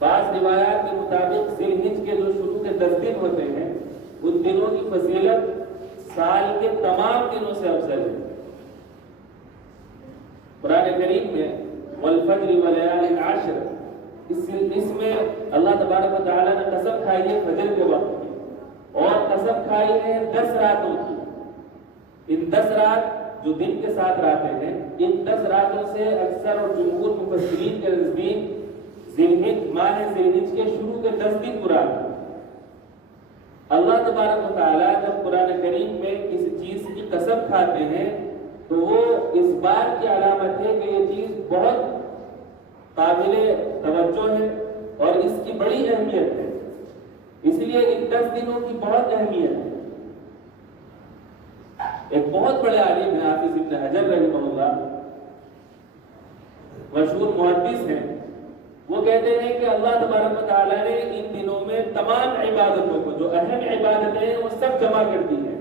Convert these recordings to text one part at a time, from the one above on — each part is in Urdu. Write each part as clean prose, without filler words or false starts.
بعض روایات کے مطابق ذی الحج کے جو شروع کے 10 دن ہوتے ہیں ان دنوں کی فضیلت سال کے تمام دنوں سے افضل ہے۔ قرآن کریم میں والفجر ولیال عشر، اس میں اللہ تبارک و تعالیٰ نے قسم کھائی ہے فجر کے وقت کی، اور قسم کھائی ہے 10 راتوں کی۔ ان 10 رات جو دن کے ساتھ راتیں ہیں، ان 10 راتوں سے اکثر اور جمہور مفسرین کے نزدیک ذی الحج، ماہ ذی الحج کے شروع کے 10 دن مراد ہیں۔ اللہ تبارک و تعالیٰ جب قرآن کریم میں کسی چیز کی قسم کھاتے ہیں تو وہ اس بات کی علامت ہے کہ یہ چیز بہت قابل توجہ ہے اور اس کی بڑی اہمیت ہے، اس لیے ان 10 دنوں کی بہت اہمیت ہے۔ ایک بہت بڑے عالم ہیں حافظ ابن حجر رحمہ اللہ، مشہور محدث ہیں، وہ کہتے ہیں کہ اللہ تبارک و تعالیٰ نے ان دنوں میں تمام عبادتوں کو، جو اہم عبادتیں ہیں وہ سب جمع کر دی ہیں۔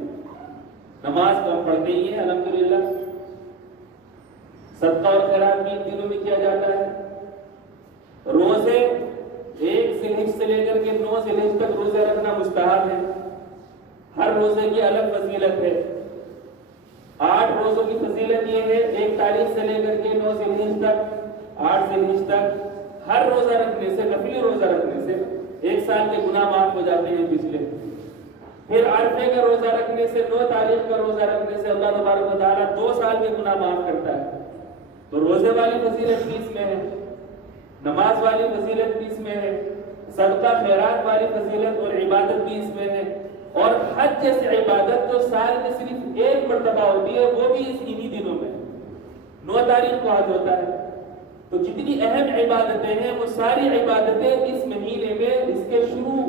نماز تو ہم پڑھتے ہی ہیں الحمدللہ، صدقہ اور خیرات بھی ان دنوں میں کیا جاتا ہے، روزے 1 ذی الحج سے لے کر کے 9 ذی الحج تک روزے رکھنا مستحب ہے، ہر روزے کی الگ فضیلت ہے۔ 8 روزوں کی فضیلت یہ ہے، 1 تاریخ سے لے کر کے 9 ذی الحج تک، 8 ذی الحج تک ہر روزہ رکھنے سے، نفلی روزہ رکھنے سے 1 سال کے گناہ معاف ہو جاتے ہیں پچھلے۔ پھر عرفے کا روزہ رکھنے سے، 9 تاریخ کا روزہ رکھنے سے اللہ تبارک و تعالیٰ 2 سال کے گناہ معاف کرتا ہے۔ تو روزے والی فضیلت بھی اس میں ہے، نماز والی فضیلت بھی اس میں ہے، صدقہ خیرات والی فضیلت اور عبادت بھی اس میں ہے، اور حج جیسی عبادت جو سال میں صرف 1 مرتبہ ہوتی ہے وہ بھی انہی دنوں میں 9 تاریخ کو حج ہوتا ہے۔ تو جتنی اہم عبادتیں ہیں وہ ساری عبادتیں اس مہینے میں، اس کے شروع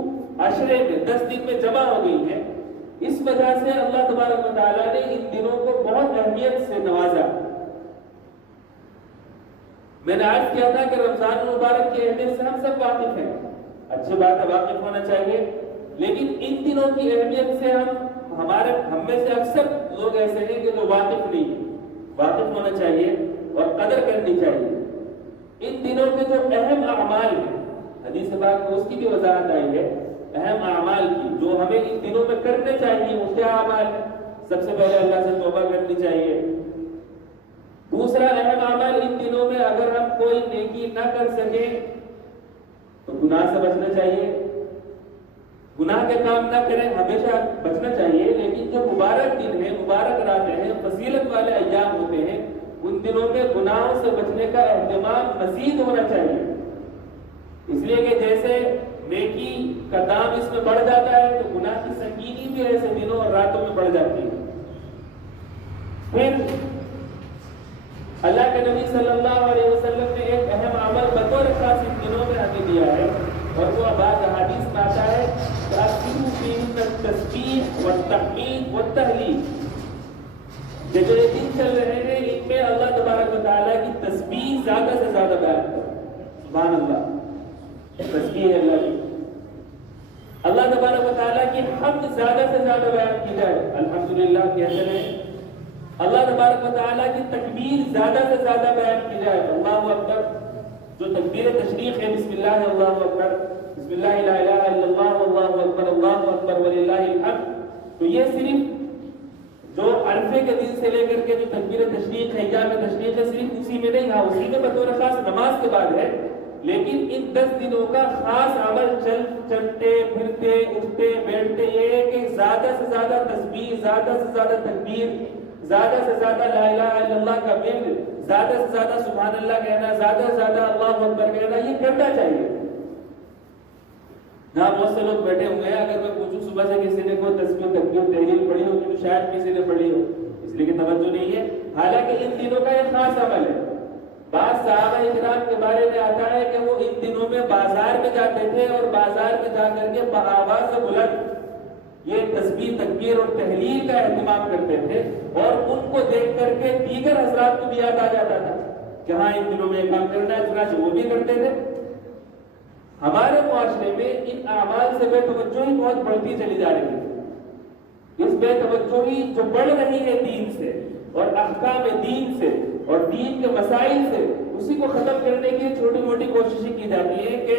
عشرے میں 10 دن میں جمع ہو گئی ہیں۔ اس وجہ سے اللہ تبارک و تعالیٰ نے ان دنوں کو بہت اہمیت سے نوازا۔ میں نے عرض کیا تھا کہ رمضان المبارک کی اہمیت سے ہم سب واقف ہیں، اچھی بات ہے، واقف ہونا چاہیے، لیکن ان دنوں کی اہمیت سے ہم میں سے اکثر لوگ ایسے ہیں کہ جو واقف نہیں ہیں۔ واقف ہونا چاہیے اور قدر کرنی چاہیے۔ ان دنوں کے جو اہم اعمال ہیں، حدیث پاک میں اس کی بھی وضاحت آئی ہے، اہم اعمال کی جو ہمیں ان دنوں میں کرنے چاہیے، وہ کیا اعمال ہیں؟ سب سے پہلے اللہ سے توبہ کرنی چاہیے۔ دوسرا اہم عمل ان دنوں میں اگر ہم کوئی نیکی نہ کر سکیں تو گناہ سے بچنا چاہیے، گناہ کے کام نہ کریں، ہمیشہ بچنا چاہیے، لیکن جو مبارک دن ہیں، مبارک راتیں ہیں، فضیلت والے ایام ہوتے ہیں، ان دنوں میں گناہوں سے بچنے کا اہتمام مزید ہونا چاہیے، اس لیے کہ جیسے نیکی کا دام اس میں بڑھ جاتا ہے تو گناہ کی سنگینی بھی ایسے دنوں اور راتوں میں بڑھ جاتی ہے۔ پھر اللہ کے نبی صلی اللہ علیہ وسلم نے ایک اہم عمل بطور خاص ان دنوں میں ہمیں دیا ہے، اور وہ بعض احادیث میں آتا ہے کہ اکثروا فیہن التسبیح والتحمید والتہلیل، کہ جو یہ دن چل رہے ہیں ان میں اللہ تبارک و تعالیٰ کی تسبیح زیادہ سے زیادہ بیان کرو۔ سبحان اللہ، تسبیح ہے اللہ کی، اللہ تبارک و تعالیٰ کی حمد زیادہ سے زیادہ بیان کی جائے، الحمدللہ کہتے ہیں، اللہ تبارک و تعالیٰ کی تکبیر زیادہ سے زیادہ بیان کی جائے، اللہ اکبر، جو تکبیر تشریق ہے، بسم اللہ اللہ اکبر، بسم اللہ لا الہ الا اللہ اللہ اکبر وللہ الحمد، تو یہ صرف جو عرفے کے دن سے لے کر کے جو تکبیر تشریق ہے، ایام تشریق ہے، صرف اسی میں نہیں، ہاں اسی میں بطور خاص نماز کے بعد ہے، لیکن ان 10 دنوں کا خاص عمل چلتے پھرتے اٹھتے بیٹھتے یہ ہے کہ زیادہ سے زیادہ تسبیح، زیادہ سے زیادہ تکبیر، زیادہ سے زیادہ لا الہ الا اللہ کا ورد، زیادہ سے زیادہ سبحان اللہ کہنا، زیادہ سے زیادہ اللہ اکبر کہنا، یہ کرنا چاہیے۔ یہاں بہت سے لوگ بیٹھے ہوئے ہیں، اگر میں پوچھوں صبح سے کسی نے کوئی تسبیح تکبیر تحلیل پڑھی ہو تو شاید کسی نے پڑھی ہو، اس لیے کہ توجہ نہیں ہے، حالانکہ ان دنوں کا ایک خاص عمل ہے۔ بعض صحابہ اکرام کے بارے میں آتا ہے کہ وہ ان دنوں میں بازار میں جاتے تھے اور بازار میں جا کر کے بآواز بلند یہ تسبیح تکبیر اور تحلیل کا اہتمام کرتے تھے، اور ان کو دیکھ کر کے دیگر حضرات کو بھی یاد آ جاتا تھا کہ ہاں ان دنوں میں یہ کام کرنا ہے، چنانچہ وہ بھی کرتے تھے۔ ہمارے معاشرے میں ان اعمال سے بے توجہی بہت بڑھتی چلی جا رہی ہے۔ اس بے توجہی جو بڑھ رہی ہے دین سے اور احکام دین سے اور دین کے مسائل سے، اسی کو ختم کرنے کی چھوٹی موٹی کوششیں کی جاتی ہیں کہ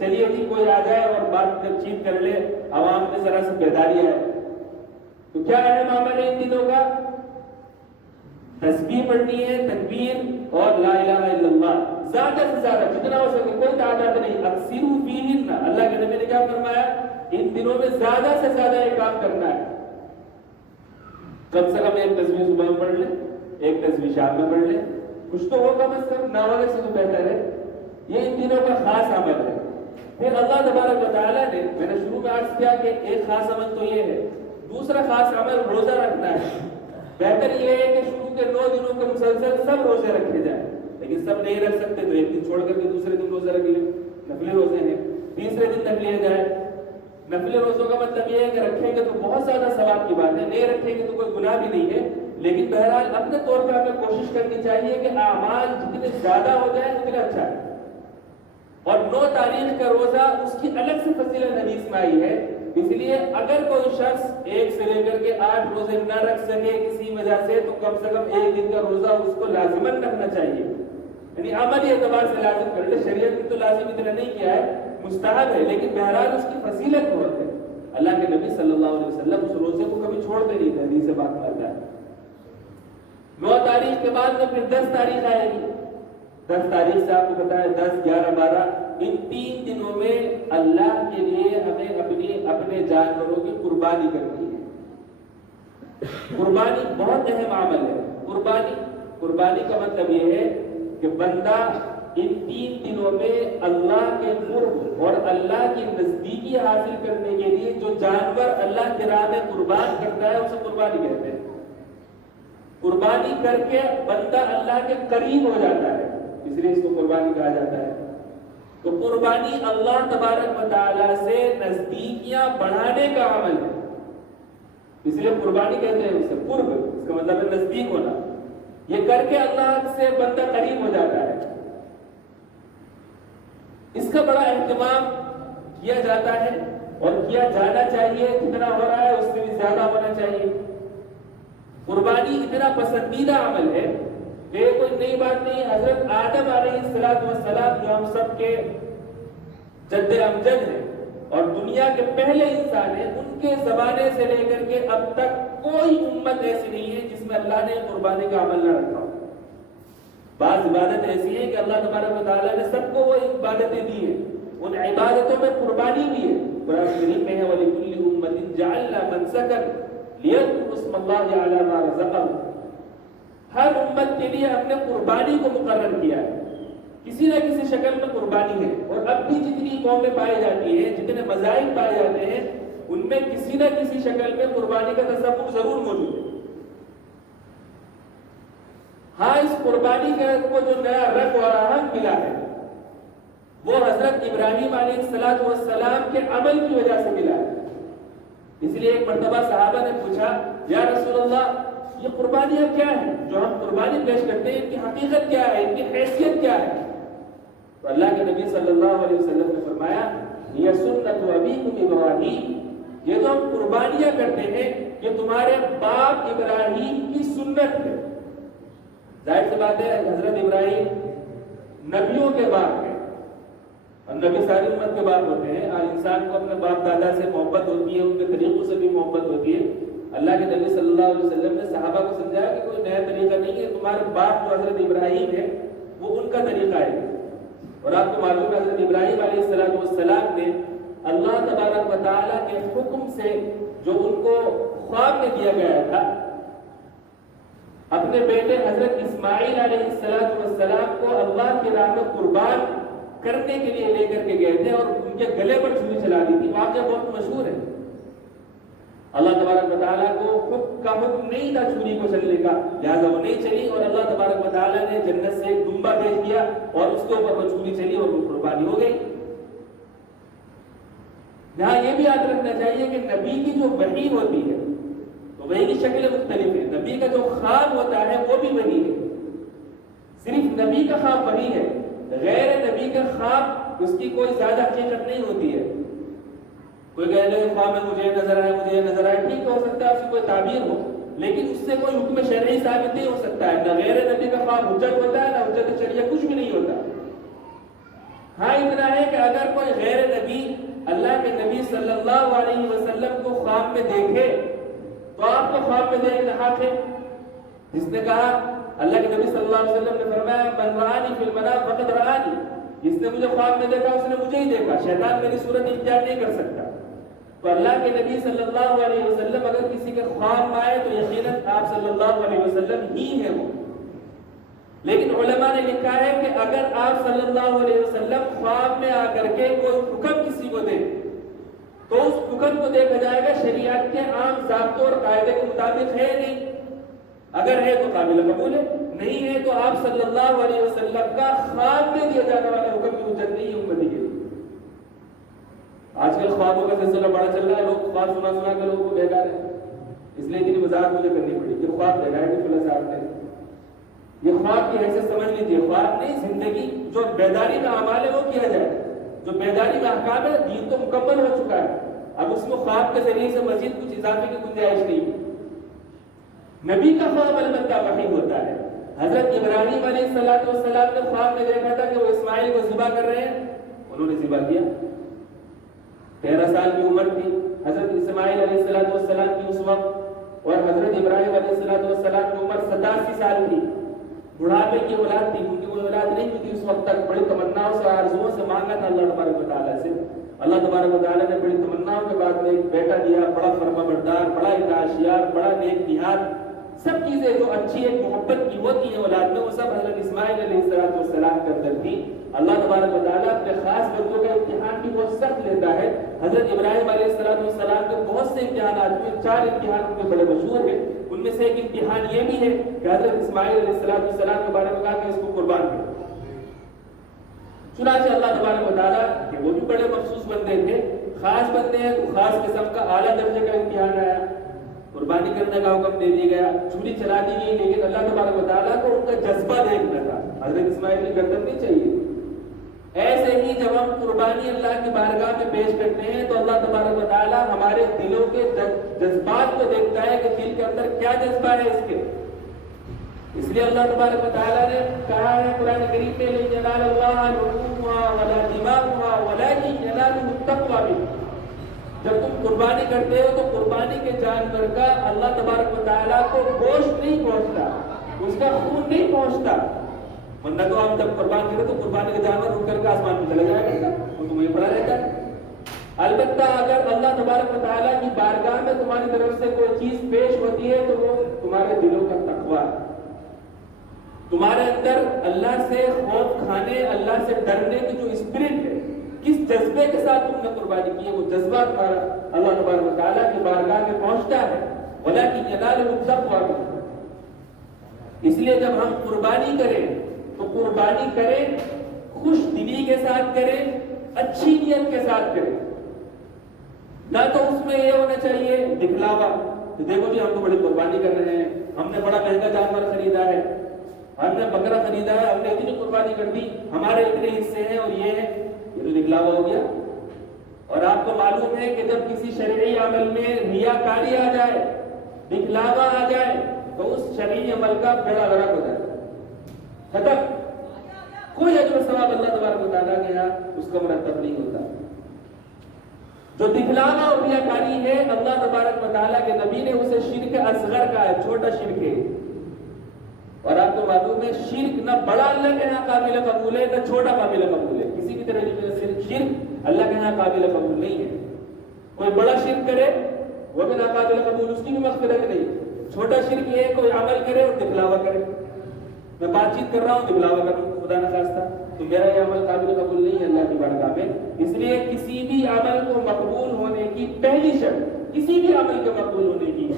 چلیے جی کوئی آ جائے اور بات چیت کر لے، عوام میں ذرا سی بیداری آئے۔ تو کیا اہم عمل ہے ان دنوں کا؟ تسبیح پڑھنی ہے، تکبیر اور لا الہ الا اللہ، زیادہ سے زیادہ جتنا ہو سکے، کوئی تعداد نہیں۔ اکثروا فیہن، اللہ کے نبی نے کیا فرمایا؟ ان دنوں میں زیادہ سے زیادہ یہ کام کرنا ہے۔ کم سے کم ایک تسبیح صبح میں پڑھ لیں، ایک تسبیح شام میں پڑھ لیں، کچھ تو ہو کم از کم، نہ ہونے سے تو بہتر ہے۔ یہ ان دنوں کا خاص عمل ہے۔ پھر اللہ تبارک و تعالیٰ نے، میں نے شروع میں عرض کیا کہ ایک خاص عمل تو یہ ہے، دوسرا خاص عمل روزہ رکھنا ہے۔ بہتر یہ ہے کہ شروع کے 9 دنوں کے مسلسل سب روزے رکھے جائیں، لیکن سب نہیں رکھ سکتے تو ایک دن چھوڑ کر کے دوسرے دن روزہ رکھ لیں، نفلی روزے ہیں، تیسرے دن رکھ لیا جائے۔ نفلی روزوں کا مطلب یہ ہے کہ رکھیں گے تو بہت زیادہ ثواب کی بات ہے، نہیں رکھیں گے تو کوئی گناہ بھی نہیں ہے، لیکن بہرحال اپنے طور پہ ہمیں کوشش کرنی چاہیے کہ اعمال جتنے زیادہ ہو جائیں اتنا اچھا ہے۔ اور 9 تاریخ کا روزہ اس کی الگ سے فضیلت حدیث میں آئی ہے، اس لیے اگر کوئی شخص 1 سے لے کر کے 8 روزے نہ رکھ سکے کسی وجہ سے، تو کم سے کم 1 دن کا روزہ اس کو لازماً رکھنا چاہیے، یعنی عملی اعتبار سے لازم کر لے۔ شریعت میں تو لازم اتنا نہیں کیا ہے، مستحب ہے، لیکن بہرحال اس کی فضیلت بہت ہے۔ اللہ کے نبی صلی اللہ علیہ وسلم اس روزے کو کبھی چھوڑتے نہیں تھے، حدیث سے بات کرتا ہے۔ 9 تاریخ کے بعد میں پھر 10 تاریخ آئے گی۔ 10 تاریخ سے آپ کو پتا ہے 10، 11، 12 ان 3 دنوں میں اللہ کے لیے ہمیں اپنے جانوروں کی قربانی کرنی ہے۔ قربانی بہت اہم عمل ہے۔ قربانی کا مطلب یہ ہے کہ بندہ ان 3 دنوں میں اللہ کے قرب اور اللہ کی نزدیکی حاصل کرنے کے لیے جو جانور اللہ کی راہ میں قربان کرتا ہے اسے قربانی کہتے ہیں۔ قربانی کر کے بندہ اللہ کے قریب ہو جاتا ہے، اس لیے اس کو قربانی کہا جاتا ہے۔ تو قربانی اللہ تبارک و تعالیٰ سے نزدیکیاں بڑھانے کا عمل ہے، اس لیے قربانی کہتے ہیں اسے، قرب اس کا مطلب ہے نزدیک ہونا۔ یہ کر کے اللہ سے بندہ قریب ہو جاتا ہے۔ اس کا بڑا اہتمام کیا جاتا ہے اور کیا جانا چاہیے، جتنا ہو رہا ہے اس سے بھی زیادہ ہونا چاہیے۔ قربانی اتنا پسندیدہ عمل ہے کہ یہ کوئی نئی بات نہیں۔ حضرت آدم علیہ السلام جو ہم سب کے جد امجد ہیں اور دنیا کے پہلے انسان ہیں، ان کے زمانے سے لے کر کے اب تک کوئی امت ایسی نہیں ہے جس میں اللہ نے قربانی کا عمل نہ رکھا ہو۔ بعض عبادت ایسی ہے کہ اللہ تبارک و تعالیٰ نے سب کو وہ عبادتیں دی ہیں، ان عبادتوں میں قربانی بھی ہے۔ قرآن کریم میں ہے وَلِكُلِّ أُمَّةٍ جَعَلْنَا مَنسَكًا لِيَذْكُرُوا اسْمَ اللَّهِ عَلَىٰ مَا رَزَقَهُمْ۔ ہر امت کے لیے ہم نے قربانی کو مقرر کیا ہے، کسی نہ کسی شکل میں قربانی ہے۔ اور اب بھی جتنی قومیں پائی جاتی ہیں، جتنے مذاہب پائے جاتے ہیں، ان میں کسی نہ کسی شکل میں قربانی کا تصور ضرور موجود ہے۔ ہاں، اس قربانی کو جو نیا رنگ اور آہنگ ملا ہے وہ حضرت ابراہیم علیہ السلام کے عمل کی وجہ سے ملا ہے۔ اس لیے ایک مرتبہ صحابہ نے پوچھا، یا رسول اللہ، یہ قربانیاں کیا ہیں جو ہم قربانی پیش کرتے ہیں، ان کی حقیقت کیا ہے، ان کی حیثیت کیا ہے؟ تو اللہ کے نبی صلی اللہ علیہ وسلم نے فرمایا، یہ سنت ابیکم ابراہیم، یہ جو ہم قربانیاں کرتے ہیں یہ تمہارے باپ ابراہیم کی سنت ہے۔ ظاہر سی بات ہے، حضرت ابراہیم نبیوں کے باپ ہیں اور نبی ساری امت کے باپ ہوتے ہیں۔ انسان کو اپنے باپ دادا سے محبت ہوتی ہے، ان کے طریقوں سے بھی محبت ہوتی ہے۔ اللہ کے نبی صلی اللہ علیہ وسلم نے صحابہ کو سمجھایا کہ کوئی نیا طریقہ نہیں ہے، تمہارے باپ جو حضرت ابراہیم ہے وہ ان کا طریقہ ہے۔ اور آپ کو معلوم ہے حضرت ابراہیم علیہ السلام نے اللہ تبارک و تعالیٰ کے حکم سے جو ان کو خواب میں دیا گیا تھا، اپنے بیٹے حضرت اسماعیل علیہ السلام کو اللہ کی راہ میں قربان کرنے کے لیے لے کر کے گئے تھے اور ان کے گلے پر چھری چلا دی تھی۔ واقعہ بہت مشہور ہے۔ اللہ تبارک و تعالیٰ کو حکم نہیں تھا چھری کو چلنے کا، لہٰذا وہ نہیں چلی، اور اللہ تبارک و تعالیٰ نے جنت سے ایک دمبا بھیج دیا اور اس کے اوپر وہ چھری چلی اور وہ قربانی ہو گئی۔ یہاں یہ بھی یاد رکھنا چاہیے کہ نبی کی جو وحی ہوتی ہے تو وحی کی شکلیں مختلف ہیں۔ نبی کا جو خواب ہوتا ہے وہ بھی وحی ہے، صرف نبی کا خواب وحی ہے، غیر نبی کا خواب اس کی کوئی زیادہ حقیقت نہیں ہوتی ہے۔ کوئی کہہ لے خواب میں مجھے نظر آئے، مجھے نظر آئے، ٹھیک ہو سکتا ہے اس کی کوئی تعبیر ہو، لیکن اس سے کوئی حکم شرعی ثابت نہیں ہو سکتا ہے. نہ غیر نبی کا خواب حجت ہوتا ہے، نہ حجت شرعیہ، کچھ بھی نہیں ہوتا. ہاں اتنا ہے کہ اگر کوئی غیر نبی اللہ کے نبی صلی اللہ علیہ وسلم کو خواب میں دیکھے تو آپ کو خواب میں دیکھنا حق ہے. جس نے کہا، اللہ کے نبی صلی اللہ علیہ وسلم نے فرمایا من رآنی فی المنام فقد رآنی، جس نے مجھے خواب میں دیکھا اس نے مجھے ہی دیکھا. شیطان میری صورت اختیار نہیں کر سکتا. تو اللہ کے نبی صلی اللہ علیہ وسلم اگر کسی کے خواب میں آئے تو یقیناً آپ صلی اللہ علیہ وسلم ہی ہیں وہ. لیکن علماء نے لکھا ہے کہ اگر آپ صلی اللہ علیہ وسلم خواب میں آ کر کے کوئی حکم کسی کو دیں تو اس حکم کو دیکھا جائے گا شریعت کے عام ضابطوں اور قاعدے کے مطابق ہے نہیں. اگر ہے تو قابل قبول ہے، نہیں ہے تو آپ صلی اللہ علیہ وسلم کا خواب میں دیا جانے والا حکم کی حجت نہیں ہے امتی کے لیے. آج کل خوابوں کا سلسلہ بڑا چل رہا ہے، لوگ خواب سنا سنا کر لوگوں کو بہکا رہے ہیں. اس لیے اتنی وضاحت مجھے کرنی پڑی. یہ خواب دے رہا ہے کہ فلاں صاحب نے یہ خواب کی حیثیت سمجھ لیجیے. خواب نہیں، زندگی جو بیداری میں اعمال ہے وہ کیا جائے. جو بیداری میں احکام ہے، دین تو مکمل ہو چکا ہے. اب اس میں خواب کے ذریعے سے مزید کچھ اضافے کی گنجائش نہیں. نبی کا خواب البتہ وحی ہوتا ہے. حضرت ابراہیم علیہ السلام نے خواب میں دیکھا تھا کہ وہ اسماعیل کو ذبح کر رہے ہیں. انہوں نے ذبح کیا. 13 سال کی عمر تھی حضرت اسماعیل علیہ السلام کی اس وقت، اور حضرت ابراہیم علیہ السلام کی عمر 87 سال تھی. بڑھاپے کی اولاد تھی، کیونکہ وہ اولاد نہیں ہوئی اس وقت تک. بڑی تمناؤں سے، آرزوؤں سے مانگا تھا اللہ تبارک و تعالیٰ سے. اللہ تبارک و تعالیٰ نے بڑی تمناؤں کے بعد میں ایک بیٹا دیا، بڑا فرما بردار، بڑا اطاعتیار، بڑا نیک نہاد. سب چیزیں جو اچھی ایک محبت کی ہوتی ہیں اولاد میں، وہ سب حضرت اسماعیل علیہ السلام کے اندر تھی. اللہ تبارک و تعالیٰ اپنے خاص بندوں کا امتحان بھی بہت سخت لیتا ہے. حضرت ابراہیم علیہ السلام کے بہت سے امتحانات ہوئے، 4 امتحان ان کے بڑے مشہور ہیں. ان میں سے ایک امتحان یہ بھی ہے کہ حضرت اسماعیل علیہ السلام کے بارے میں کہا کہ اس کو قربان کرو. چنانچہ اللہ تبارک و تعالیٰ کہ وہ بھی بڑے مخصوص بندے تھے، خاص بندے ہیں، تو خاص قسم کا اعلیٰ درجے کا امتحان آیا. قربانی کرنے کا حکم دے دیا گیا، چھری چلا دی گئی. لیکن اللہ تبارک و تعالیٰ کو ان کا جذبہ دیکھنا تھا. حضرت اسماعیل کی گردن نہیں چاہیے. ایسے ہی جب ہم قربانی اللہ کی بارگاہ میں پیش کرتے ہیں تو اللہ تبارک و تعالیٰ ہمارے دلوں کے جذبات کو دیکھتا ہے کہ دل کے اندر کیا جذبہ ہے اس کے. اس لیے اللہ تبارک و تعالیٰ نے کہا ہے قرآن کریم میں لن ینال اللہ لحومها ولا دماؤها ولکن ینالہ التقوی منکم. جب تم قربانی کرتے ہو تو قربانی کے جانور کا اللہ تبارک و تعالیٰ کو گوشت نہیں پہنچتا، اس کا خون نہیں پہنچتا. ورنہ تو ہم جب قربان کریں تو قربانی کا جانور اٹھ کر کے آسمان میں چلا جائے گا، وہ تو وہیں پڑا رہتا ہے. البتہ اگر اللہ تبارک و تعالیٰ کی بارگاہ میں تمہاری طرف سے کوئی چیز پیش ہوتی ہے تو وہ تمہارے دلوں کا تقویٰ ہے. تمہارے اندر اللہ سے خوف کھانے، اللہ سے ڈرنے کی جو اسپرٹ ہے، کس جذبے کے ساتھ تم نے قربانی کی ہے، وہ جذبہ تمہارا اللہ تبارک و تعالیٰ کی بارگاہ میں پہنچتا ہے. ولیکن ینالہ التقوی منکم. اس لیے جب ہم قربانی کریں تو قربانی کریں خوش دلی کے ساتھ کریں، اچھی نیت کے ساتھ کریں. نہ تو اس میں یہ ہونا چاہیے دکھلاوا کہ دیکھو جی ہم تو بڑی قربانی کر رہے ہیں، ہم نے بڑا مہنگا جانور خریدا ہے، ہم نے بکرا خریدا ہے، ہم نے اتنی قربانی کر دی، ہمارے اتنے حصے ہیں اور یہ ہے. یہ تو دکھلاوا ہو گیا. اور آپ کو معلوم ہے کہ جب کسی شرعی عمل میں ریاکاری آ جائے، دکھلاوا آ جائے تو اس شرعی عمل کا بیڑا غرق ہو جائے، ختم. کوئی اجر و ثواب اللہ تبارک و تعالیٰ کے یہاں اس کا مرتب نہیں ہوتا. جو دکھلاوا اور ریاکاری ہے اللہ تبارک و تعالیٰ کے نبی نے اسے شرک اصغر کا ہے، چھوٹا شرک ہے. اور آپ کو معلوم ہے شرک نہ بڑا اللہ کے یہاں قابل قبول ہے نہ چھوٹا قابل قبول ہے. کسی بھی طرح کی شرک اللہ کے یہاں قابل قبول نہیں ہے. کوئی بڑا شرک کرے وہ بھی ناقابل قبول، اس کی بھی مغفرت نہیں. چھوٹا شرک یہ ہے کوئی عمل کرے اور دکھلاوا کرے. میں بات چیت کر رہا ہوں، دکھلاوا کروں خدا نہ خواستہ، تو میرا یہ عمل قابل قبول نہیں ہے اللہ کی بارگاہ میں. اس لیے کسی بھی عمل کو مقبول ہونے کی پہلی شرط، کسی بھی عمل کے مقبول ہونے کی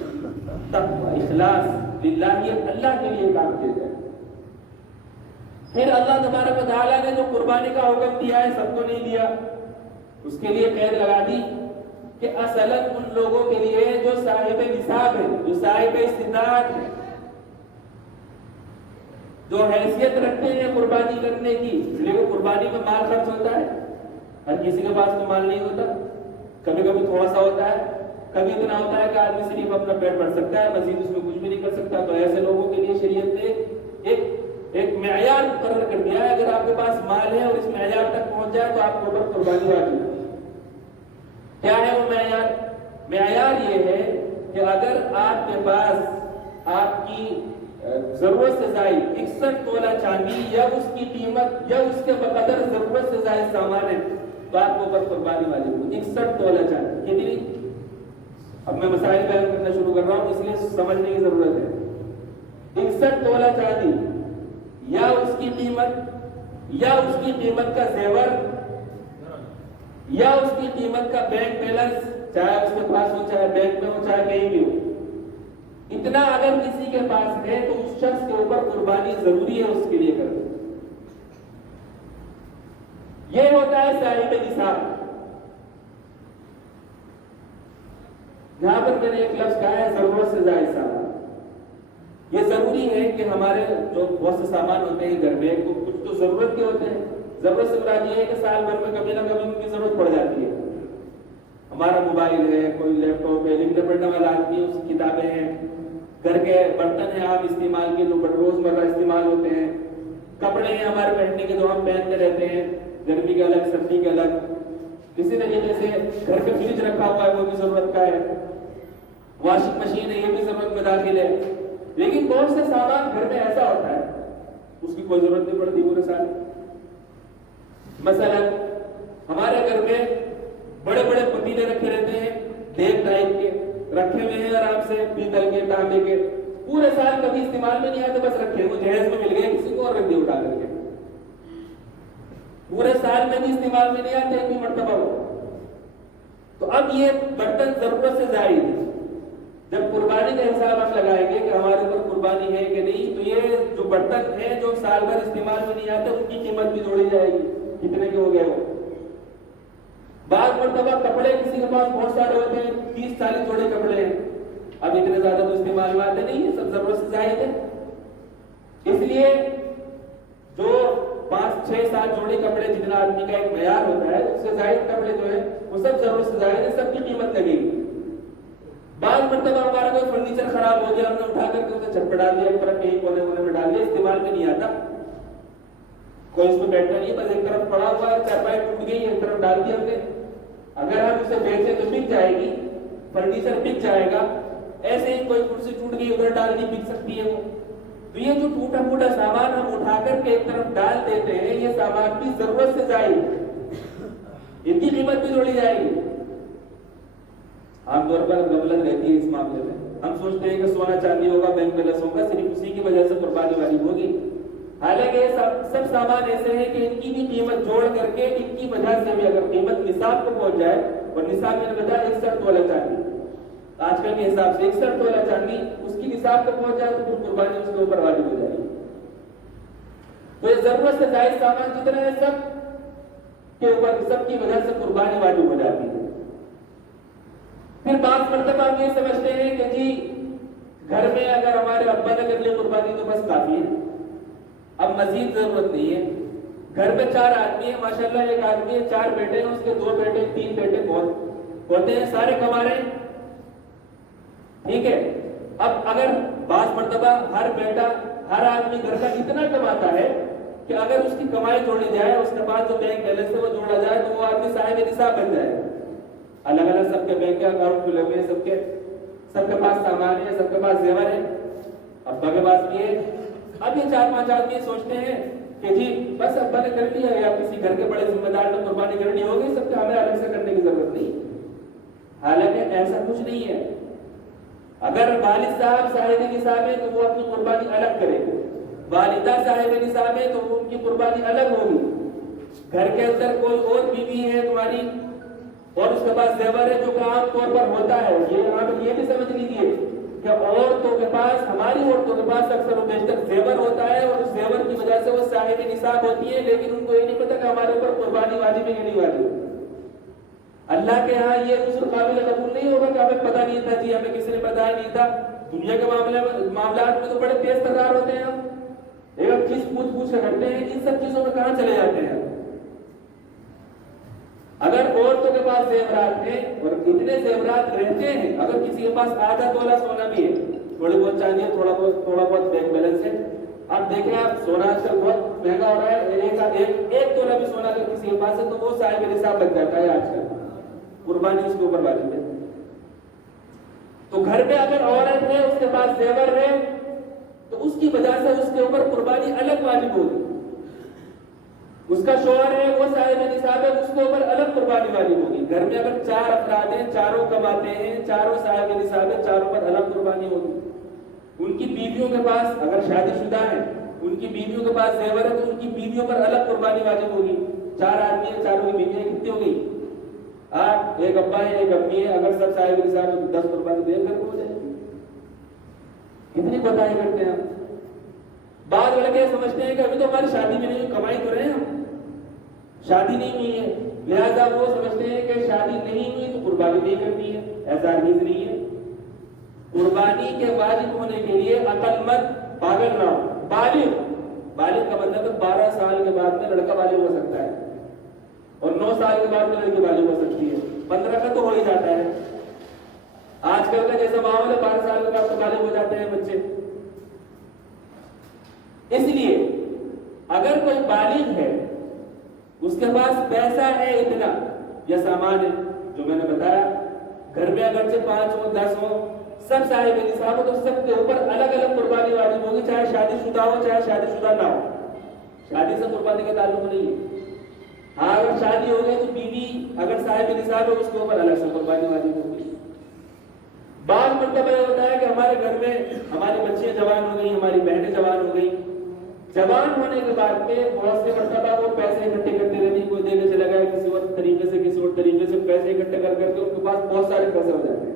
تقوی، اخلاص، للہیت، اللہ کے لیے کام کیا جائے. پھر اللہ تبارک و تعالیٰ نے جو قربانی کا حکم دیا ہے سب کو نہیں دیا، اس کے لیے قید لگا دی کہ اصلاً ان لوگوں کے لیے جو صاحب نصاب ہے، جو صاحب استطاعت ہے، جو حیثیت رکھتے ہیں قربانی کرنے کی. اس لیے وہ قربانی میں مال خرچ ہوتا ہے. ہر کسی کے پاس تو مال نہیں ہوتا، کبھی کبھی تھوڑا سا ہوتا ہے، کبھی اتنا ہوتا ہے کہ آدمی صرف اپنا پیٹ بھر سکتا ہے، مزید اس میں کچھ بھی نہیں کر سکتا، تو ایسے لوگوں کے لیے شریعت نے ایک معیار مقرر کر دیا ہے، اگر آپ کے پاس مال ہے اور اس معیار تک پہنچ جائے تو آپ کے اوپر قربانی واجب ہے۔ کیا ہے وہ معیار؟ معیار یہ ہے کہ اگر آپ کے پاس آپ کی ضرورت سے زائد 61 تولہ چاندی یا اس کی قیمت یا اس کے بقدر ضرورت سے زائد سامان ہے تو آپ کے اوپر قربانی واجب ہے۔ 61 تولہ چاندی، یہ نہیں، اب میں مسائل بیان کرنا شروع کر رہا ہوں، اس لیے سمجھنے کی ضرورت ہے۔ 61 تولہ چاندی یا اس کی قیمت یا اس کی قیمت کا زیور یا اس کی قیمت کا بینک بیلنس، چاہے اس کے پاس ہو، چاہے بینک میں ہو، چاہے کہیں بھی ہو، اتنا اگر کسی کے پاس ہے تو اس شخص کے اوپر قربانی ضروری ہے اس کے لیے کرنا۔ یہ ہوتا ہے صاحب نصاب۔ یہاں پر میں نے ایک لفظ کہا ہے ضرورت سے زائد سامان۔ یہ ضروری ہے کہ ہمارے جو بہت سے سامان ہوتے ہیں گھر میں، کچھ تو ضرورت کے ہوتے ہیں۔ ضرورت سے مراد یہ ہے کہ سال بھر میں کبھی نہ کبھی ان کی ضرورت پڑ جاتی ہے۔ ہمارا موبائل ہے، کوئی لیپ ٹاپ ہے، لکھنے پڑھنے والا آدمی، اس کی کتابیں ہیں، گھر کے برتن ہیں عام استعمال کے جو روزمرہ استعمال ہوتے ہیں، کپڑے ہیں ہمارے پہننے کے جو ہم پہنتے رہتے ہیں، گرمی کے الگ، سردی کے الگ۔ اسی طریقے سے گھر پہ فریج رکھا ہوا ہے، وہ بھی ضرورت کا ہے، واشنگ مشین ہے، یہ بھی ضرورت میں داخل ہے۔ لیکن بہت سے سامان گھر میں ایسا ہوتا ہے اس کی کوئی ضرورت نہیں پڑتی پورے سال۔ مثلا ہمارے گھر میں بڑے بڑے پتیلے رکھے رہتے ہیں، دیگ ٹائپ کے رکھے ہوئے ہیں آرام سے، پیتل کے، تانبے کے، پورے سال کبھی استعمال میں نہیں آتے، بس رکھے، وہ جہیز میں مل گئے کسی کو اور رکھ دیا اٹھا کر کے، پورے سال میں بھی استعمال میں نہیں آتے، ایک بھی مرتبہ ہو۔ تو اب یہ برتن ضرورت سے زائد ہے۔ جب قربانی کا حساب ہم لگائیں گے کہ ہمارے اوپر قربانی ہے کہ نہیں، تو یہ جو برتن ہیں جو سال بھر استعمال میں نہیں آتے ان کی قیمت بھی جوڑی جائے گی، کتنے کے ہو گئے وہ۔ بعض مرتبہ کپڑے کسی کے پاس بہت سارے ہوتے ہیں، 30-40 جوڑے کپڑے ہیں، اب اتنے زیادہ تو استعمال میں آتے نہیں، یہ سب ضرورت سے زائد ہے۔ اس لیے جو 5-6-7 جوڑے کپڑے جتنا آدمی کا ایک معیار ہوتا ہے، اس سے زائد کپڑے جو ہیں وہ سب ضرورت سے زائد ہے، سب کی قیمت لگے گی۔ بعض مرتبہ ہمارا کوئی فرنیچر خراب ہو گیا، ہم نے اٹھا کر کے اسے چھت پہ ڈال دیا، ایک طرف کہیں کونے کونے میں ڈال دیا، استعمال میں نہیں آتا، کوئی اس میں بیٹھا نہیں، بس ایک طرف پڑا ہوا ہے، چارپائی ٹوٹ گئی، ایک طرف ڈال دیا ہم نے۔ اگر ہم اسے بیچیں تو بک جائے گی، فرنیچر بک جائے گا۔ ایسے ہی کوئی کرسی ٹوٹ گئی ادھر ڈال دی، بک سکتی ہے وہ۔ تو یہ جو ٹوٹا پھوٹا سامان ہم اٹھا کر کے ایک طرف ڈال دیتے ہیں، یہ سامان بھی ضرورت سے زائد ہے، ان کی قیمت بھی جوڑی جائے گی۔ عام طور پر غفلت رہتی ہے اس معاملے میں، ہم سوچتے ہیں کہ سونا چاندی ہوگا، بینک بیلنس ہوگا، صرف اسی کی وجہ سے قربانی واجب ہوگی۔ حالانکہ یہ سب سامان ایسے ہیں کہ ان کی بھی قیمت جوڑ کر کے، ان کی وجہ سے بھی اگر قیمت نصاب کو پہنچ جائے، اور نصاب میں نے بتایا 61 تولہ چاندی، آج کل کے حساب سے 61 تولہ چاندی اس کی نصاب کو پہنچ جائے تو پھر قربانی اس کے اوپر واجب ہو جائے گی۔ تو یہ ضرورت سے زائد سامان جتنے ہیں سب کے اوپر، سب کی وجہ سے قربانی واجب ہو جاتی ہے۔ پھر بعض مرتبہ ہم یہ سمجھتے ہیں کہ جی گھر میں اگر ہمارے ابا نے کر لی قربانی تو بس کافی ہے، اب مزید ضرورت نہیں ہے۔ گھر میں 4 آدمی ہیں، ماشاءاللہ ایک آدمی ہے، 4 بیٹے ہیں، اس کے 2 بیٹے 3 بیٹے بہت ہوتے ہیں، سارے کما رہے ہیں، ٹھیک ہے۔ اب اگر بعض مرتبہ ہر بیٹا، ہر آدمی گھر کا اتنا کماتا ہے کہ اگر اس کی کمائی جوڑی جائے، اس کے بعد جو بینک بیلنس ہے وہ جوڑا جائے تو وہ آدمی صاحب نصاب بن جائے۔ الگ الگ سب کے بینک کے اکاؤنٹ کھلے ہوئے ہیں، سب کے پاس سامان ہے، سب کے پاس زیور ہے، ابا کے پاس بھی ہے۔ اب یہ 4-5 آدمی سوچتے ہیں کہ جی بس ابا نے کر لیا، یا کسی گھر کے بڑے ذمہ دار نے قربانی کرنی ہوگی، سب کے ہمیں الگ سے کرنے کی ضرورت نہیں۔ حالانکہ ایسا کچھ نہیں ہے۔ اگر والد صاحب صاحب نصاب ہے تو وہ اپنی قربانی الگ کرے، والدہ صاحب نصاب ہے تو وہ ان کی قربانی الگ ہوگی۔ گھر کے اندر کوئی اور بیوی ہے تمہاری اور اس کے پاس زیور ہے، جو کہ عام طور پر ہوتا ہے، یہ آپ یہ بھی سمجھ لیجیے کہ عورتوں کے پاس، ہماری عورتوں کے پاس اکثر و بیشتر زیور ہوتا ہے، اور اس زیور کی وجہ سے وہ صاحب نصاب ہوتی ہے، لیکن ان کو یہ نہیں پتا کہ ہمارے اوپر قربانی واجب ہے کہ نہیں واجب۔ اللہ کے ہاں یہ رسول قابل قبول نہیں ہوگا کہ ہمیں پتہ نہیں تھا، جی ہمیں کسی نے بتایا نہیں تھا۔ دنیا کے معاملات میں تو بڑے تیز ترار ہوتے ہیں ہم، ایک چیز پوچھ کے کرتے ہیں، ان سب چیزوں میں کہاں چلے جاتے ہیں۔ اگر عورتوں کے پاس زیورات ہیں اور اتنے زیورات رہتے ہیں، اگر کسی کے پاس آدھا تولہ سونا بھی ہے تھوڑی بہت چاندی ہے، تھوڑا بہت بینک بیلنس ہے. اب دیکھیں آپ سونا آج کل بہت مہنگا ہو رہا ہے، ایک تولہ بھی سونا اگر کسی کے پاس ہے تو وہ صاحب نصاب لگ جاتا ہے آج کل، قربانی اس کے اوپر واجب ہے. تو گھر میں اگر عورت ہے اس کے پاس زیور ہے تو اس کی وجہ سے اس کے اوپر قربانی الگ واجب ہوگی. اس کا شوہر ہے وہ صاحب نصاب ہے، اس کے اوپر الگ قربانی واجب ہوگی. گھر میں اگر 4 افراد ہیں، چاروں کماتے ہیں، چاروں صاحب نصاب ہے، چاروں پر الگ قربانی ہوگی. ان کی بیویوں کے پاس اگر شادی شدہ ہیں، ان کی بیویوں کے پاس زیور ہے تو ان کی بیویوں پر الگ قربانی واجب ہوگی. 4 آدمی ہیں، چاروں کی بیویاں کتنی ہو گئی؟ 8. ایک ابا ہے، ایک امی ہے، اگر سب صاحب نصاب ہے تو 10 قربانی تو ایک گھر کو ہو جائے گی. کتنی بتائیں کرتے ہیں ہم. بعض لڑکے سمجھتے ہیں کہ ابھی تو ہماری شادی میں نہیں، کمائی تو رہے ہیں ہم، شادی نہیں ہوئی ہے، لہذا وہ سمجھتے ہیں کہ شادی نہیں ہوئی تو قربانی نہیں کرنی ہے. ایسا ہرگز نہیں ہے. قربانی کے واجب ہونے کے لیے عقل مند، پاگل نہ ہو. بالغ کا مطلب ہے 12 سال کے بعد میں لڑکا بالغ ہو سکتا ہے اور 9 سال کے بعد میں لڑکی بالغ ہو سکتی ہے. 15 کا تو ہو ہی جاتا ہے. آج کل کا جیسا ماحول ہے 12 سال کے بعد تو بالغ ہو جاتے ہیں بچے. اس لیے اگر کوئی بالغ ہے، اس کے پاس پیسہ ہے اتنا یا سامان ہے جو میں نے بتایا، گھر میں اگرچہ 5 ہو 10 ہو، سب صاحب نصاب ہو تو سب کے اوپر الگ الگ قربانی واجب ہوگی، چاہے شادی شدہ ہو چاہے شادی شدہ نہ ہو. شادی سے قربانی کا تعلق نہیں ہے. ہاں اگر شادی ہو گئی تو بیوی اگر صاحب نصاب ہے اس کے اوپر الگ سے قربانی واجب ہوگی. بعض مرتبہ یہ ہوتا ہے کہ ہمارے گھر میں ہماری بچیاں جوان ہو گئی، ہماری بہنیں جوان ہو گئی. جوان ہونے کے بعد میں بہت سے مرتبہ وہ پیسے اکٹھے کرتے رہتی، کوئی دینے چلا گیا کسی اور طریقے سے، کسی اور طریقے سے پیسے اکٹھے کر کے ان کے پاس بہت سارے پیسے ہو جاتے ہیں.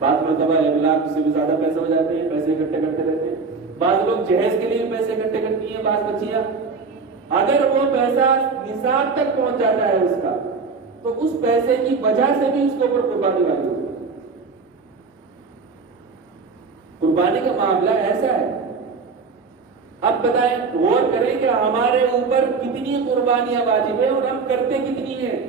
بعض مرتبہ 1 لاکھ سے بھی زیادہ پیسے ہو جاتے ہیں، پیسے اکٹھے کرتے رہتے ہیں. بعض لوگ جہیز کے لیے پیسے اکٹھے کرتی ہیں بعض بچیاں. اگر وہ پیسہ نصاب تک پہنچ جاتا ہے اس کا تو اس پیسے کی وجہ سے بھی اس کے اوپر قربانی والی ہوتی ہے. قربانی کا معاملہ ایسا ہے. اب بتائیں، غور کریں کہ ہمارے اوپر کتنی قربانیاں واجب ہیں اور ہم کرتے کتنی ہیں.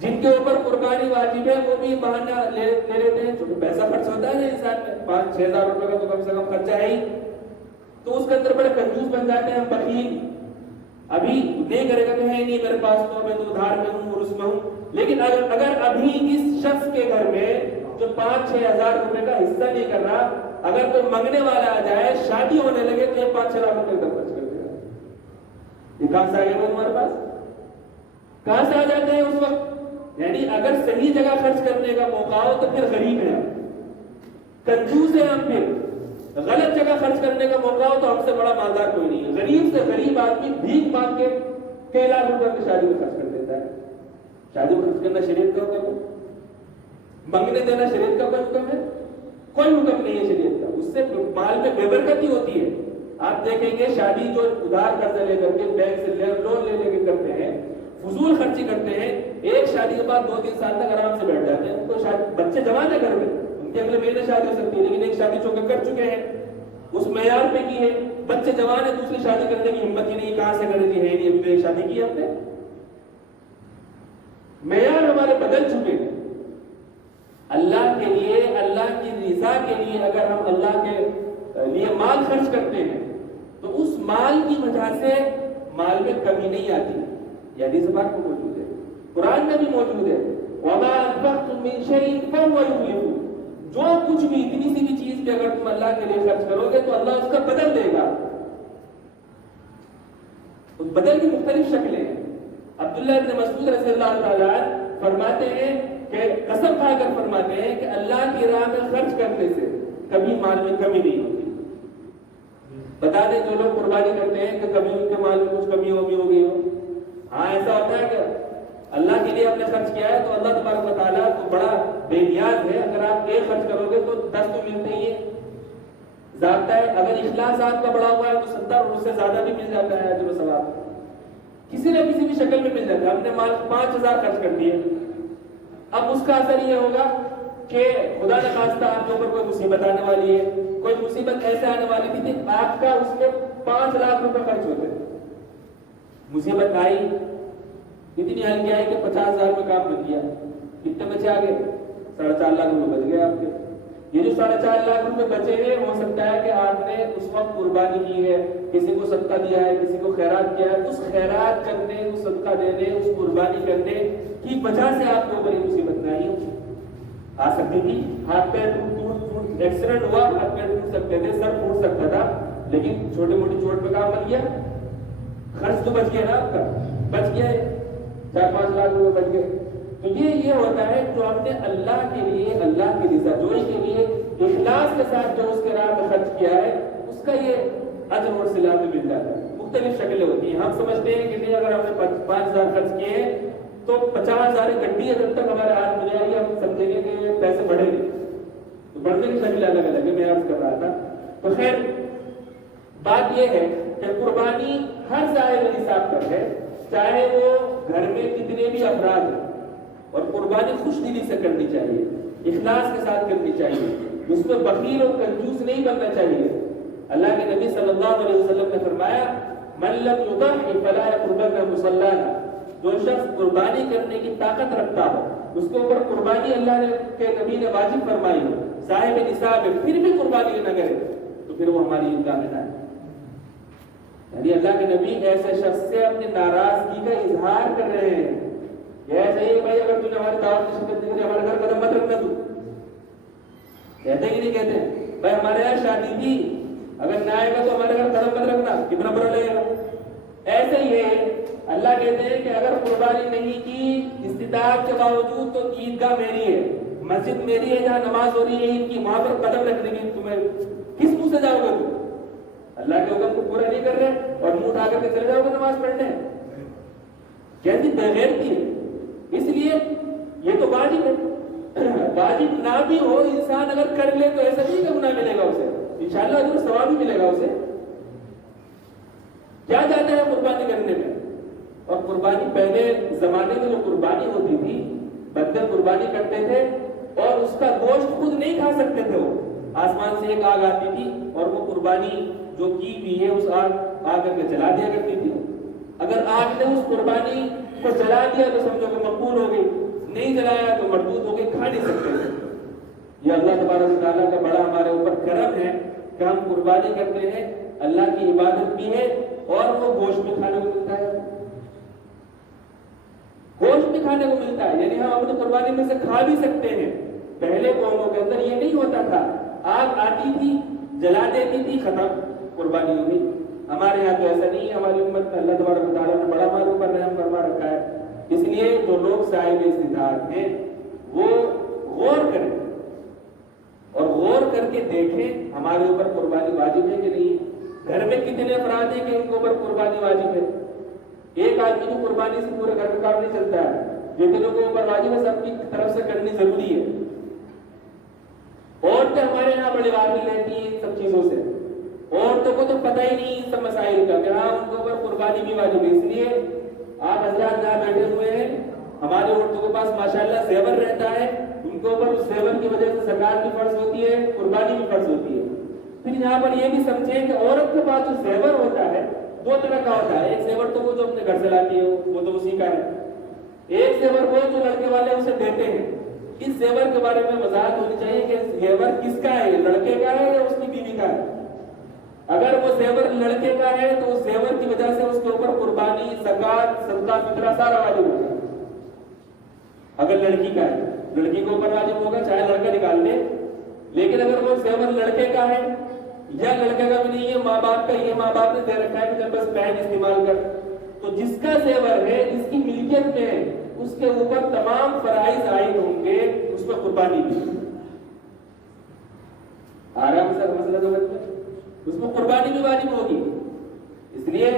جن کے اوپر قربانی واجب ہے وہ بھی بہانہ لے لیتے ہیں. چونکہ پیسہ خرچ ہوتا ہے نا انسان میں، 5-6 ہزار روپے کا تو کم سے کم خرچہ ہے ہی، تو اس کے اندر بڑے کنجوس بن جاتے ہیں ہم، بخیل. ابھی نہیں کرے گا کہ ہے نہیں میرے پاس تو میں تو ادھار میں ہوں اور اس میں ہوں. لیکن اگر ابھی اس شخص کے گھر میں جو 5-6 ہزار روپے کا حصہ نہیں کر رہا، اگر کوئی منگنے والا آ جائے، شادی ہونے لگے تو یہ 5-6 لاکھ روپے کا خرچ کر دے گا. یہ کہاں سے آ گئے تمہارے پاس؟ کہاں سے آ جاتے ہیں اس وقت؟ یعنی اگر صحیح جگہ خرچ کرنے کا موقع ہو تو پھر غریب ہے، کنجوس ہے ہم. پھر غلط جگہ خرچ کرنے کا موقع ہو تو ہم سے بڑا مالدار کوئی نہیں ہے. غریب سے غریب آدمی بھیک مانگ کے کئی لاکھ روپے کی شادی میں خرچ کر دیتا ہے. شادی میں خرچ کرنا شریعت کا حکم ہے، منگنے دینا شریعت کا کوئی حکم ہے؟ کوئی حکم نہیں ہے شریعت کا. اس سے مال میں بے برکتی ہوتی ہے. آپ دیکھیں گے شادی جو ادھار قرضہ لے کر کے بینک سے لون لے کے کرتے ہیں، فضول خرچی کرتے ہیں، ایک شادی کے بعد 2-3 سال تک آرام سے بیٹھ جاتے ہیں. ان کو بچے جوان ہیں گھر میں، ان کے اگلے مہینے شادی ہو سکتی ہے، لیکن ایک شادی چونکہ کر چکے ہیں اس معیار پہ کی ہے. بچے جوان ہیں، دوسری شادی کرنے کی ہمت ہی نہیں، کہاں سے کرے گی، ہے نہیں، ابھی ایک شادی کی ہم نے. معیار ہمارے بدل چکے ہیں. اللہ کے لیے، اللہ کی رضا کے لیے اگر ہم اللہ کے لیے مال خرچ کرتے ہیں تو اس مال کی وجہ سے مال میں کمی نہیں آتی. یہ حدیث پاک میں موجود ہے، قرآن میں بھی موجود ہے. وَمَا أَنفَقْتُم مِّن شَيْءٍ فَهُوَ يُخْلِفُهُ. جو کچھ بھی اتنی سی بھی چیز پہ اگر تم اللہ کے لیے خرچ کرو گے تو اللہ اس کا بدل دے گا. اس بدل کی مختلف شکلیں ہیں. عبداللہ ابن مسعود رضی اللہ تعالیٰ فرماتے ہیں کہ قسم کھا کر فرماتے ہیں کہ اللہ کی راہ میں خرچ کرنے سے کبھی مال میں کمی نہیں ہوتی. بتا دیں جو لوگ قربانی کرتے ہیں کہ کبھی ان کے مال میں کچھ کمی ہو گئی ہو. ہاں ایسا ہوتا ہے کہ اللہ کے لیے آپ نے خرچ کیا ہے تو اللہ تبارک و تعالیٰ تو بڑا بے نیاز ہے. اگر آپ 1 خرچ کرو گے تو 10 تو ملتے ہی ہیں. ضابطہ ہے اگر اخلاص آپ کا بڑا ہوا ہے تو 70 اور اس سے زیادہ بھی مل جاتا ہے اجر و ثواب. کسی نہ کسی بھی شکل میں مل جاتا ہے. ہم نے مال 5000 خرچ کر دیے، اب اس کا اثر یہ ہوگا کہ خدا نہ خواستہ آپ کے اوپر کوئی مصیبت آنے والی ہے. کوئی مصیبت ایسے آنے والی تھی کہ آپ کا اس میں 5 لاکھ روپے خرچ ہوتے. مصیبت آئی اتنی ہلکی آئی کہ 50,000 میں کام بن گیا. کتنے بچے آ گئے؟ 4.5 لاکھ روپے بچ گئے آپ کے. یہ جو 4.5 لاکھ روپے بچے ہیں، ہو سکتا ہے کہ آپ نے اس وقت قربانی کی ہے، کسی کو صدقہ دیا ہے، کسی کو خیرات کیا ہے، اس خیرات کرنے، اس صدقہ دینے، اس قربانی کرنے کی وجہ سے آپ کو بڑی مصیبت نہ آ سکتی تھی۔ ہاتھ پیر ٹوٹ ایکسیڈنٹ ہوا، ہاتھ پیر ٹوٹ سکتے تھے، سر پھوٹ سکتا تھا، لیکن چھوٹی موٹی چوٹ پہ کام بن گیا، خرچ تو بچ گیا نا آپ کا، بچ گیا ہے 4-5 لاکھ روپے بچ گئے۔ تو یہ ہوتا ہے جو ہم نے اللہ کے لیے، اللہ کی رضا جوئی کے لیے اخلاص کے ساتھ جو اس کے راہ میں خرچ کیا ہے، اس کا یہ اجر اور ثواب بھی مل جاتا ہے۔ مختلف شکلیں ہوتی ہیں، ہم سمجھتے ہیں کہ نہیں اگر ہم نے 5,000 خرچ کیے ہیں تو 50,000 گڈی ہے، جب تک ہمارے ہاتھ میں آئی ہم سمجھیں گے کہ پیسے بڑھیں گے، تو بڑھنے کی شکل الگ الگ ہے، میں عرض کر رہا تھا۔ تو خیر بات یہ ہے کہ قربانی ہر صاحب نصاب پر ہے، چاہے وہ گھر میں کتنے بھی افراد ہیں، اور قربانی خوش دلی سے کرنی چاہیے، اخلاص کے ساتھ کرنی چاہیے، اس میں بخیل اور کنجوس نہیں بننا چاہیے۔ اللہ کے نبی صلی اللہ علیہ وسلم نے فرمایا من لم یضحی فلا یقربن مصلانا، جو شخص قربانی کرنے کی طاقت رکھتا ہو، اس کے اوپر قربانی اللہ کے نبی نے واجب فرمائی ہو، صاحب نصاب ہے، پھر بھی قربانی نہ کرے تو پھر وہ ہماری عیدگاہ میں نہ آئے۔ یعنی اللہ کے نبی ایسے شخص سے اپنی ناراضگی کا اظہار کر رہے ہیں، یہ ایسا ہی بھائی اگر تم نے ہماری دعوت کی شرکت نہیں کری، ہمارے گھر قدم مت رکھنا، تو کہتے کہ نہیں کہتے؟ بھائی ہمارے یہاں شادی تھی، اگر نہ آئے گا تو ہمارے گھر قدم مت رکھنا، کتنا برا لگے گا۔ ایسے ہی ہے، اللہ کہتے ہیں کہ اگر قربانی نہیں کی استطاعت کے باوجود تو عیدگاہ میری ہے، مسجد میری ہے، جہاں نماز ہو رہی ہے عید کی، وہاں پر قدم رکھنے کی تمہیں کس منہ سے جاؤ گے؟ تم اللہ کے حکم کو پورا نہیں کر رہے اور منہ اٹھا کر کے چلے جاؤ گے نماز پڑھنے، کیسی بےغیرتی ہے۔ اس لیے یہ تو واجب ہے، واجب نہ بھی ہو انسان اگر کر لے تو ایسا نہیں کہ گناہ ملے گا اسے، انشاءاللہ اجر و ثواب بھی ملے گا اسے۔ کیا جاتا ہے قربانی کرنے میں؟ اور قربانی پہلے زمانے میں جو قربانی ہوتی تھی، بندے قربانی کرتے تھے اور اس کا گوشت خود نہیں کھا سکتے تھے، وہ آسمان سے ایک آگ آتی تھی اور وہ قربانی جو کی ہوئی ہے اس آگ کر کے جلا دیا کرتی تھی۔ اگر آگ نے اس قربانی کو جلا دیا تو سمجھو کہ مقبول ہو گئی، نہیں جلایا تو مردود ہو گئی، کھا نہیں سکتے۔ یہ اللہ تبارک و تعالیٰ کا بڑا ہمارے اوپر کرم ہے کہ ہم قربانی کرتے ہیں، اللہ کی عبادت بھی ہے اور وہ گوشت بھی کھانے کو ملتا ہے، گوشت بھی کھانے کو ملتا ہے، یعنی ہم اپنی قربانی میں سے کھا بھی سکتے ہیں۔ پہلے قوموں کے اندر یہ نہیں ہوتا تھا، آگ آتی تھی جلا دیتی تھی، ختم، قربانی ہو گئی۔ ہمارے یہاں تو ایسا نہیں ہے، ہماری امت میں اللہ تبارک و تعالیٰ نے بڑا ہمارے اوپر رحم فرما رکھا ہے۔ اس لیے جو لوگ صاحب استطاعت ہیں وہ غور کریں اور غور کر کے دیکھیں ہمارے اوپر قربانی واجب ہے کہ نہیں، گھر میں کتنے افراد ہیں کہ ان کے اوپر قربانی واجب ہے۔ ایک آدمی کی قربانی سے پورے گھر کا کام نہیں چلتا ہے، جتنے لوگوں کے اوپر واجب ہے سب کی طرف سے کرنی ضروری ہے۔ عورتیں ہمارے یہاں بڑے غافل رہتی ہیں ان سب چیزوں سے، عورتوں کو تو پتہ ہی نہیں ان سب مسائل کا کہ ہاں ان کے اوپر قربانی بھی واجب ہے۔ اس لیے آپ حضرات جہاں بیٹھے ہوئے ہیں، ہماری عورتوں کے پاس ماشاءاللہ زیور رہتا ہے، ان کے اوپر اس زیور کی وجہ سے زکات بھی فرض ہوتی ہے، قربانی بھی فرض ہوتی ہے۔ پھر یہاں پر یہ بھی سمجھیں کہ عورت کے پاس جو زیور ہوتا ہے دو طرح کا ہوتا ہے، ایک زیور تو وہ جو اپنے گھر سے لاتی ہے وہ تو اسی کا ہے، ایک زیور وہ جو لڑکے والے اسے دیتے ہیں۔ اس زیور کے بارے میں وضاحت ہونی چاہیے کہ زیور کس کا ہے، لڑکے کا ہے یا اس کی بیوی کا ہے۔ اگر وہ زیور لڑکے کا ہے تو اس زیور کی وجہ سے اس کے اوپر قربانی، زکات، صدقہ، فطرہ سارا واجب ہوگا۔ اگر لڑکی کا ہے، لڑکی کے اوپر واجب ہوگا چاہے لڑکا نکال دے، لیکن اگر وہ زیور لڑکے کا ہے یا لڑکے کا بھی نہیں ہے، ماں باپ کا، یہ ماں باپ نے دے رکھا ہے کہ بس پہن استعمال کر، تو جس کا زیور ہے، جس کی ملکیت میں ہے، اس کے اوپر تمام فرائض عائد ہوں گے، اس پر قربانی بھی آرام سے مسئلہ سمجھ میں، اس میں قربانی بھی واجب ہوگی۔ اس لیے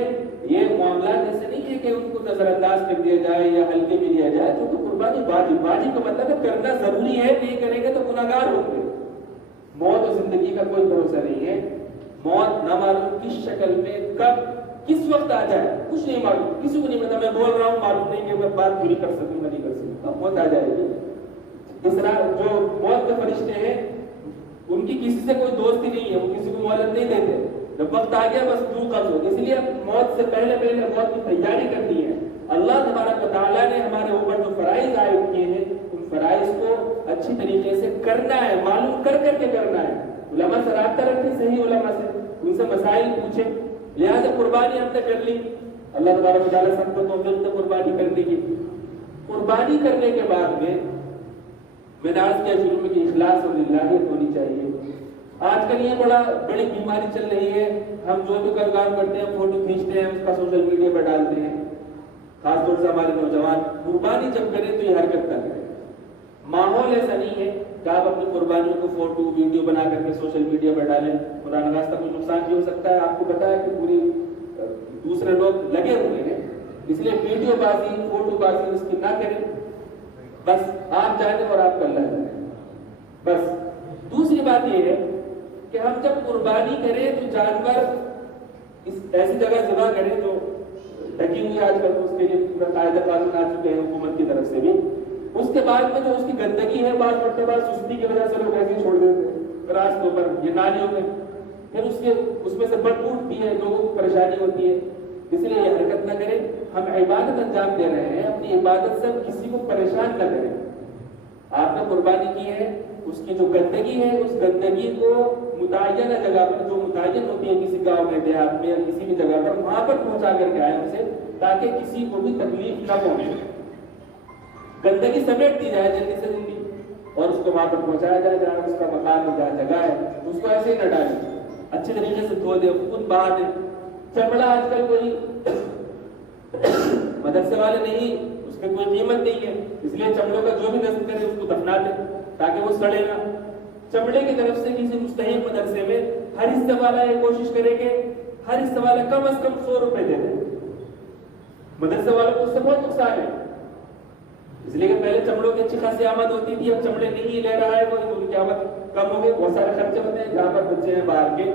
یہ معاملات ایسے نہیں ہے کہ ان کو نظر انداز کر دیا جائے یا ہلکے میں لیا جائے، کیونکہ قربانی واجب کا مطلب ہے کرنا ضروری ہے، نہیں کریں گے تو گناہگار ہوں گے۔ موت اور زندگی کا کوئی بھروسہ نہیں ہے، موت نہ معلوم کس شکل میں کب کس وقت آ جائے کچھ نہیں معلوم، کسی کو نہیں پتا، میں بول رہا ہوں معلوم نہیں کہ میں بات پوری کر سکوں یا نہیں کر سکوں، موت آ جائے گی۔ اس طرح جو موت کے فرشتے ہیں ان کی کسی سے کوئی دوستی نہیں ہے، وہ کسی کو مہلت نہیں دیتے، جب وقت آ گیا بس تو قبض ہو۔ اس لیے موت سے پہلے موت کی تیاری کرنی ہے۔ اللہ تبارک و تعالیٰ نے ہمارے اوپر جو فرائض عائد کیے ہیں ان فرائض کو اچھی طریقے سے کرنا ہے، معلوم کر کے علماء سے رابطہ رکھیں، صحیح علماء سے، ان سے مسائل پوچھیں. لہٰذا قربانی ہم نے کر لی، اللہ تبارک و تعالیٰ سب کو توفیق دے قربانی کرنے کی. قربانی کرنے کے بعد میں نے عرض کیا شروع میں کہ اخلاص اور للہیت ہونی چاہیے. آج کل یہ بڑی بیماری چل رہی ہے، ہم جو بھی کام کرتے ہیں فوٹو کھینچتے ہیں، اس کا سوشل میڈیا پر ڈالتے ہیں. خاص طور سے ہمارے نوجوان قربانی جب کریں تو یہ حرکت نہ کریں. ماحول ایسا نہیں ہے کہ آپ اپنی قربانیوں کو فوٹو ویڈیو بنا کر کے سوشل میڈیا پر ڈالیں. خدا نخواستہ کوئی نقصان بھی ہو سکتا ہے. آپ کو پتا ہے کہ پوری دوسرے لوگ لگے ہوئے ہیں، اس لیے ویڈیو بازی فوٹو بازی اس کی نہ کریں. بس آپ جانیں اور آپ کا اللہ جانے. بس دوسری بات یہ ہے کہ ہم جب قربانی کریں تو جانور اس ایسی جگہ ذبح کریں جو ڈھکی ہوئی، آج کل اس کے لیے پورا قاعدہ قانون آ چکے ہیں حکومت کی طرف سے بھی. اس کے بعد میں جو اس کی گندگی ہے، بعض مرتبہ سستی کی وجہ سے لوگ ایسے چھوڑ دیتے ہیں راستوں پر، یہ نالیوں میں، پھر اس میں سے بدبو اٹھتی ہے، لوگوں کو پریشانی ہوتی ہے. اس لیے یہ حرکت نہ کریں. ہم عبادت انجام دے رہے ہیں، اپنی عبادت سے کسی کو پریشان نہ کریں. آپ نے قربانی کی ہے، اس کی جو گندگی ہے اس گندگی کو متعینہ جگہ پر جو متعین ہوتی ہے کسی گاؤں میں، دیہات میں یا کسی بھی جگہ پر، وہاں پر پہنچا کر کے آئے اسے، تاکہ کسی کو بھی تکلیف نہ پہنچے. گندگی سمیٹ دی جائے جلدی سے جلدی اور اس کو وہاں پر پہنچایا جائے جہاں اس کا مقام جہاں جگہ ہے. اس کو ایسے ہی نہ ڈالیں، اچھے طریقے سے دھو دیں، خود بہا دیں. چمڑا آج کل کوئی مدرسے والے نہیں، اس کی کوئی قیمت نہیں ہے، اس لیے چمڑوں کا جو بھی نصب کرے اس کو دفنا دیں تاکہ وہ سڑے نہ. چمڑے کی طرف سے کسی مستحق مدرسے میں ہر حصے والا یہ کوشش کرے کہ ہر حصے والا کم از کم 100 روپے دے دے. مدرسے والوں کو اس سے بہت نقصان ہے، اس لیے کہ پہلے چمڑوں کی اچھی خاصی آمد ہوتی تھی، اب چمڑے نہیں لے رہا ہے وہ، ان کی آمد کم ہو گئی. بہت سارے خرچے ہوتے ہیں جہاں پر بچے ہیں باہر کے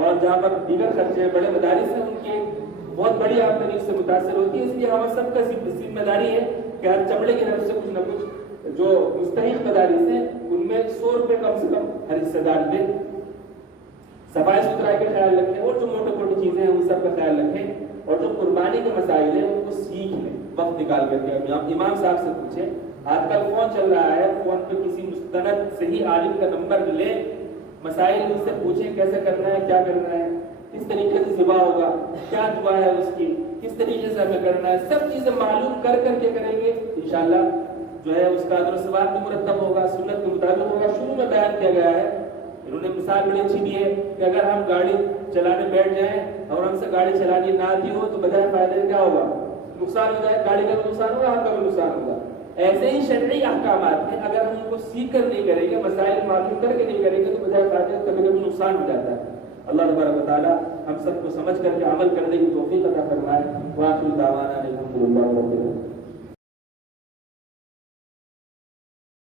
اور جہاں پر دیگر خرچے ہیں بڑے مدارس ہیں، ان کی بہت بڑی آمدنی اس سے متاثر ہوتی ہے. اس لیے ہم سب کا ذمہ داری ہے کہ ہر چمڑے کی طرف سے کچھ نہ کچھ جو مستحق مدارس ہیں ان میں 100 روپے کم سے کم ہر حصے دار دیں. صفائی ستھرائی کا خیال رکھیں اور جو موٹی موٹی چیزیں ہیں ان سب کا خیال رکھیں. اور جو قربانی کے مسائل ہیں ان کو سیکھ لیں، وقت نکال کر کے. امام صاحب سے پوچھیں، آج کل فون چل رہا ہے، فون پہ کسی مستند صحیح عالم کا نمبر لیں، مسائل ان سے پوچھیں کیسے کرنا ہے، کیا کرنا ہے، کس طریقے سے ذبح ہوگا، کیا دعا ہے اس کی، کس طریقے سے ہمیں کرنا ہے. سب چیزیں معلوم کر کے کریں گے انشاءاللہ جو ہے اس کا اجر و ثواب بھی مرتب ہوگا، سنت کے مطابق ہوگا. شروع میں بیان کیا گیا ہے، انہوں نے مثال بڑی اچھی دی ہے کہ اگر ہم گاڑی چلانے بیٹھ جائیں اور ہم سے گاڑی چلانی نہ آتی ہو تو بجائے فائدے کیا ہوگا؟ نقصان ہو جائے. گاڑی کا بھی نقصان ہوگا، ہم کا بھی نقصان ہوگا. ایسے ہی شرعی احکامات ہیں، اگر ہم ان کو سیکھ کر نہیں کریں گے، مسائل معلوم کر کے نہیں کریں گے تو بجائے فائدے کبھی کبھی نقصان ہو جاتا ہے. اللہ تبارک و تعالی ہم سب کو سمجھ کر کے عمل کرنے کی توفیق عطا فرمائے. وآخر دعوانا الحمدللہ رب العالمین.